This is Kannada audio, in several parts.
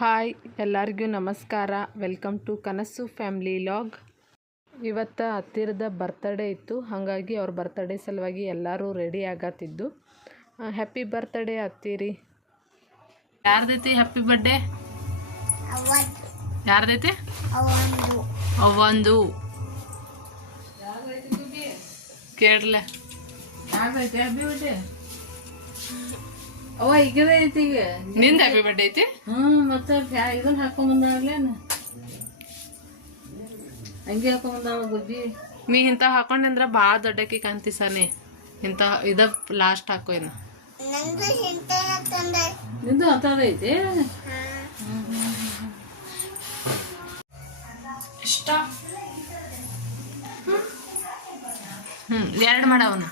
ಹಾಯ್ ಎಲ್ಲರಿಗೂ ನಮಸ್ಕಾರ. Welcome to Kanasu family vlog. ಇವತ್ತು ಹತ್ತಿರದ ಬರ್ತಡೇ ಇತ್ತು. ಹಾಗಾಗಿ ಅವ್ರ ಬರ್ತಡೇ ಸಲುವಾಗಿ ಎಲ್ಲರೂ ರೆಡಿ ಆಗತ್ತಿದ್ದು. ಹ್ಯಾಪಿ ಬರ್ತಡೇ ಹತ್ತೀರಿ. ಯಾರ್ದೈತಿ ಹ್ಯಾಪಿ ಬರ್ಡೇ ಯಾರ್ದೈತಿ ಅವಂದು. ಕೇಳಲೆ. ಕೇಳಲ ಯಾರ್ದೈತಿ ಹ್ಯಾಪಿ ಬರ್ಡೇ ಅವ ಈಗದೇ ಐತಿ ಈಗ. ನಿಂದ ಹ್ಯಾಪಿ ಬರ್ಡೇ ಐತಿ? ಹ್ಮ್ ಮತ್ತ ಇದನ್ನ ಹಾಕೊಂಬಂದಾಗ್ಲೇನ ಹಂಗೆ ಹಾಕೊಂಬಂದಾವ ಗುಬ್ಬಿ ನೀ ಇಂತ ಹಾಕೊಂಡೆ ಅಂದ್ರೆ ಭಾಳ ದೊಡ್ಡಕಿ ಕಾಣ್ತಿ ಸನಿ ಇಂತ ಇದ ಲಾಸ್ಟ್ ಹಾಕೋ ಇನ್ನು. ನಂದು ತಂದೆ. ನಿಂದು ಅಂತದ ಐತಿ? ಹ್ಞೂ ಎರಡು ಮಾಡವನ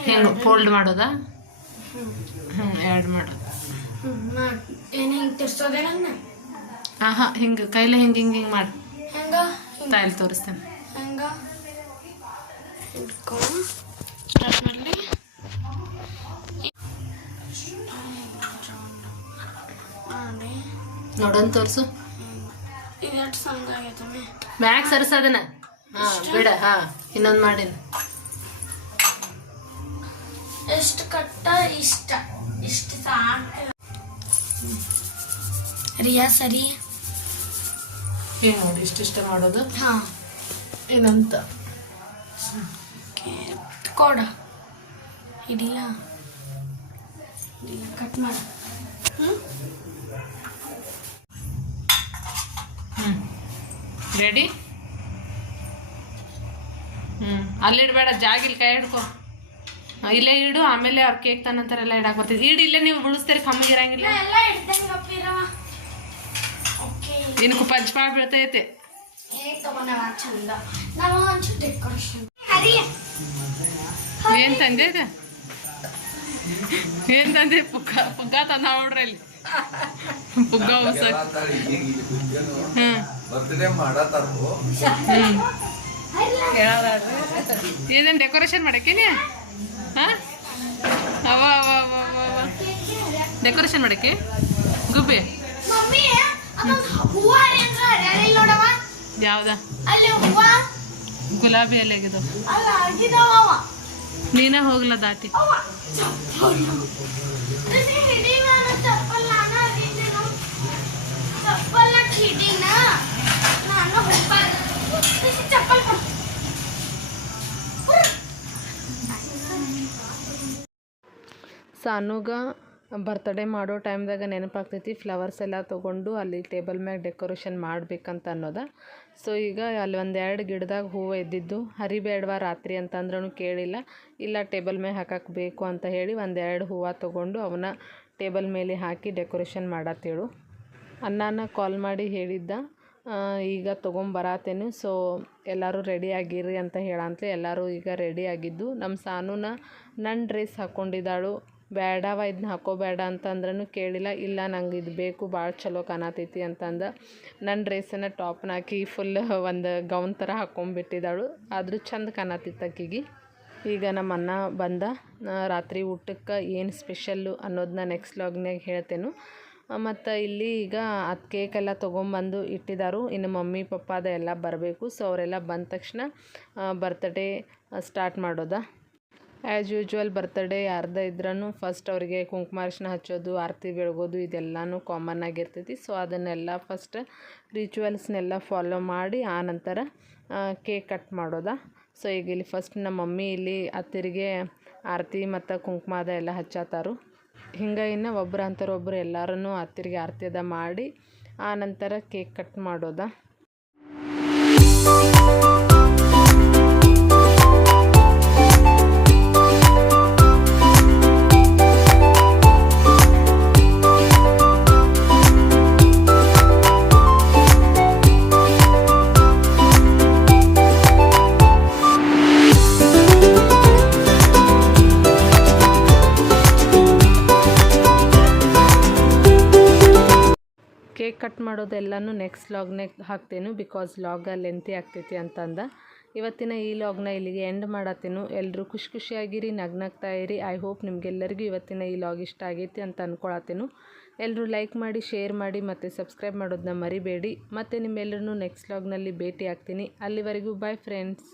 ಹೆಂಗ್ ಫೋಲ್ಡ್ ಮಾಡೋದಾ? ಹ್ಞೂ ಎರಡು ಮಾಡು. ಏನು ಹಿಂಗೆ ತಿರ್ಸೋದೇ ನನ್ನ ಹಾಂ ಹಾಂ ಹಿಂಗೆ ಕೈಲೇ ಹಿಂಗೆ ಹಿಂಗೆ ಹಿಂಗೆ ಮಾಡಿ. ಹೆಂಗ? ತಾಯಿಲ್ ತೋರಿಸ್ತೇನೆ. ಹೆಂಗ? ಹಿಡ್ಕೊ ಸ್ಟಾರ್ಟ್ ಮಾಡಲಿ. ಆನೆ. ನೋಡೋಣ ತೋರಿಸು. ಮ್ಯಾಗ್ ಸರಿಸೋದನ್ನ ಹಾಂ ಬಿಡ ಹಾಂ ಇನ್ನೊಂದು ಮಾಡಿನ. ಎಷ್ಟು ಕಟ್ಟ ಇಷ್ಟು? ರಿಯಾ ಸರಿ? ಏನು ನೋಡಿ ಇಷ್ಟಿಷ್ಟ ಮಾಡೋದು? ಹಾಂ. ಏನಂತ? ಕೊಡ. ಹಿಡಿಲ ಹಿಡಿಲ ಕಟ್ ಮಾಡ. ಹ್ಞೂ ರೆಡಿ ಹ್ಞೂ ಅಲ್ಲಿಡಬೇಡ ಜಾಗಿಲ್ ಕೈ ಹಿಡ್ಕೊ. ಇಲ್ಲೇ ಇಡು ಆಮೇಲೆ ಅವ್ರು ಕೇಕ್ ತನ್ನಂತಾರೆಲ್ಲ ಇಡಾಕ್ ಬರ್ತೈತಿ ಇಡಿ ಇಲ್ಲೇ ನೀವು ಬಿಡಿಸ್ತೀರಿ ಕಮ್ಮಿಗಿರಂಗಿಲ್ಲ ಎಲ್ಲ ಪಂಚ್ ಗಪ್ಪಿರವ ಓಕೆ ಇನ್ನು ಪಂಚಪಾಳ ಬೀಳ್ತೈತೆ ಏನ್ ತಂದೆ ಇದೆ? ಏನ್ ತಂದೆ? ಪುಗ್ಗ ಪುಗ್ಗ ತಂದ ನೋಡ್ರಿ ಅಲ್ಲಿ ಪುಗ್ಗ ಹೊಸ. ಏನೇನ್ ಡೆಕೋರೇಷನ್ ಮಾಡಕ್ಕೇನಿ ಹಾ? ಅವ ಅವ ಅವ ಅವ ಅವ. ಡೆಕೋರೇಷನ್ ಮಾಡಕ್ಕೆ? ಗುಬ್ಬಿ. ಮಮ್ಮಿ ಅದೊಂದು ಹೂವ ಅಂದ್ರೆ ಹರಿಯಾಳಿಲ್ಲ ನೋಡವ ಯಾವ್ದ ಅಲ್ಲಿ ಹೂವ ಗುಲಾಬಿ ಎಲೆಗಿದು ಅಲ್ಲ ಆಗಿದಾವ ಅವ ನೀನ ಹೋಗ್ಲ ದಾಟಿ ಅವ ಚಪ್ಪಲು ಇದು ಹಿಡಿ ನಾನು ಚಪ್ಪಲ್ ನಾನು ಅದಿದ್ದೇನು ಚಪ್ಪಲ್ ಹಿಡಿನ ನಾನು ಹೋಗ್ಬಾರ್ದು ಇದು ಚಪ್ಪಲ್ ಕೊಡು ಸಾನುಗ ಬರ್ತಡೇ ಮಾಡೋ ಟೈಮ್ದಾಗ ನೆನಪಾಗ್ತೈತಿ ಫ್ಲವರ್ಸ್ ಎಲ್ಲ ತೊಗೊಂಡು ಅಲ್ಲಿ ಟೇಬಲ್ ಮ್ಯಾಗ ಡೆಕೋರೇಷನ್ ಮಾಡ್ಬೇಕಂತ ಅನ್ನೋದ. ಸೊ ಈಗ ಅಲ್ಲಿ ಒಂದೆರಡು ಗಿಡದಾಗ ಹೂವು ಇದ್ದಿದ್ದು, ಹರಿಬೇಡವಾ ರಾತ್ರಿ ಅಂತಂದ್ರೂ ಕೇಳಿಲ್ಲ. ಇಲ್ಲ ಟೇಬಲ್ ಮೇಲೆ ಹಾಕಕ್ಕೆ ಬೇಕು ಅಂತ ಹೇಳಿ ಒಂದೆರಡು ಹೂವು ತೊಗೊಂಡು ಅವನ್ನ ಟೇಬಲ್ ಮೇಲೆ ಹಾಕಿ ಡೆಕೋರೇಷನ್ ಮಾಡತ್ತೇಳು. ಅಣ್ಣನ ಕಾಲ್ ಮಾಡಿ ಹೇಳಿದ್ದ ಈಗ ತೊಗೊಂಬರತ್ತೇನು ಸೊ ಎಲ್ಲರೂ ರೆಡಿ ಆಗಿರಿ ಅಂತ ಹೇಳಂತ್ಲೆ ಎಲ್ಲರೂ ಈಗ ರೆಡಿ ಆಗಿದ್ದು ನಮ್ಮ ಸಾನುನ ನನ್ನ ಡ್ರೆಸ್ ಹಾಕ್ಕೊಂಡಿದ್ದಾಳು ಬೇಡವ ಇದನ್ನ ಹಾಕೋಬೇಡ ಅಂತಂದ್ರೂ ಕೇಳಿಲ್ಲ. ಇಲ್ಲ, ನಂಗೆ ಇದು ಬೇಕು ಭಾಳ ಚಲೋ ಕಾಣತೈತಿ ಅಂತಂದ. ನನ್ನ ಡ್ರೆಸ್ಸನ್ನು ಟಾಪ್ನ ಹಾಕಿ ಫುಲ್ ಒಂದು ಗೌನ್ ಥರ ಹಾಕ್ಕೊಂಬಿಟ್ಟಿದ್ದಾಳು ಆದರೂ ಚಂದ ಕಾಣತಿತ್ತು ಆಕಿಗೆ ಈಗ ನಮ್ಮ ಅನ್ನ ಬಂದ ರಾತ್ರಿ ಊಟಕ್ಕೆ ಏನು ಸ್ಪೆಷಲ್ಲು ಅನ್ನೋದನ್ನ ನೆಕ್ಸ್ಟ್ ಲಾಗ್ನಾಗ ಹೇಳ್ತೇನೆ. ಮತ್ತು ಇಲ್ಲಿ ಈಗ ಅದು ಕೇಕೆಲ್ಲ ತೊಗೊಂಬಂದು ಇಟ್ಟಿದ್ದಾರು ಇನ್ನು ಮಮ್ಮಿ ಪಪ್ಪಾದ ಎಲ್ಲ ಬರಬೇಕು. ಸೊ ಅವರೆಲ್ಲ ಬಂದ ತಕ್ಷಣ ಬರ್ತಡೇ ಸ್ಟಾರ್ಟ್ ಮಾಡೋದ. ಆ್ಯಸ್ ಯೂಶ್ವಲ್ ಬರ್ತಡೇ ಯಾರ್ದೇ ಇದ್ರೂ ಫಸ್ಟ್ ಅವರಿಗೆ ಕುಂಕುಮ ಅರಿಶಿನ ಹಚ್ಚೋದು, ಆರತಿ ಬೆಳಗೋದು ಇದೆಲ್ಲನೂ ಕಾಮನ್ ಆಗಿರ್ತೈತಿ. ಸೊ ಅದನ್ನೆಲ್ಲ ಫಸ್ಟ್ ರಿಚುವಲ್ಸ್ನೆಲ್ಲ ಫಾಲೋ ಮಾಡಿ, ಆ ನಂತರ ಕೇಕ್ ಕಟ್ ಮಾಡೋದ. ಸೊ ಈಗ ಇಲ್ಲಿ ಫಸ್ಟ್ ನಮ್ಮ ಮಮ್ಮಿ ಇಲ್ಲಿ ಅತ್ತಿರಿಗೆ ಆರತಿ ಮತ್ತು ಕುಂಕುಮದ ಎಲ್ಲ ಹಚ್ಚತ್ತಾರು ಹಿಂಗೆ ಇನ್ನು ಒಬ್ರು ಅಂತಾರೆ ಒಬ್ರು ಎಲ್ಲರೂ ಅತ್ತಿರಿಗೆ ಆರತಿ ಅದ ಮಾಡಿ, ಆ ನಂತರ ಕೇಕ್ ಕಟ್ ಮಾಡೋದ. ಕಟ್ ಮಾಡೋದೆಲ್ಲನೂ ನೆಕ್ಸ್ಟ್ ಲಾಗ್ನೇ ಹಾಕ್ತೇನೆ ಬಿಕಾಸ್ ಲಾಗ ಲೆಂತಿ ಆಗ್ತೈತಿ ಅಂತಂದ. ಇವತ್ತಿನ ಈ ಲಾಗ್ನ ಇಲ್ಲಿಗೆ ಎಂಡ್ ಮಾಡತ್ತೇನು. ಎಲ್ಲರೂ ಖುಷಿ ಖುಷಿಯಾಗಿರಿ, ನಗ್ನಗ್ತಾ ಇರಿ. ಐ ಹೋಪ್ ನಿಮಗೆಲ್ಲರಿಗೂ ಇವತ್ತಿನ ಈ ಲಾಗ್ ಇಷ್ಟ ಆಗೈತಿ ಅಂತ ಅಂದ್ಕೊಳತ್ತೇನು ಎಲ್ಲರೂ ಲೈಕ್ ಮಾಡಿ ಶೇರ್ ಮಾಡಿ ಮತ್ತು ಸಬ್ಸ್ಕ್ರೈಬ್ ಮಾಡೋದನ್ನ ಮರಿಬೇಡಿ. ಮತ್ತು ನಿಮ್ಮೆಲ್ಲರನ್ನೂ ನೆಕ್ಸ್ಟ್ ಲಾಗ್ನಲ್ಲಿ ಭೇಟಿ ಆಗ್ತೀನಿ ಅಲ್ಲಿವರೆಗೂ ಬಾಯ್ ಫ್ರೆಂಡ್ಸ್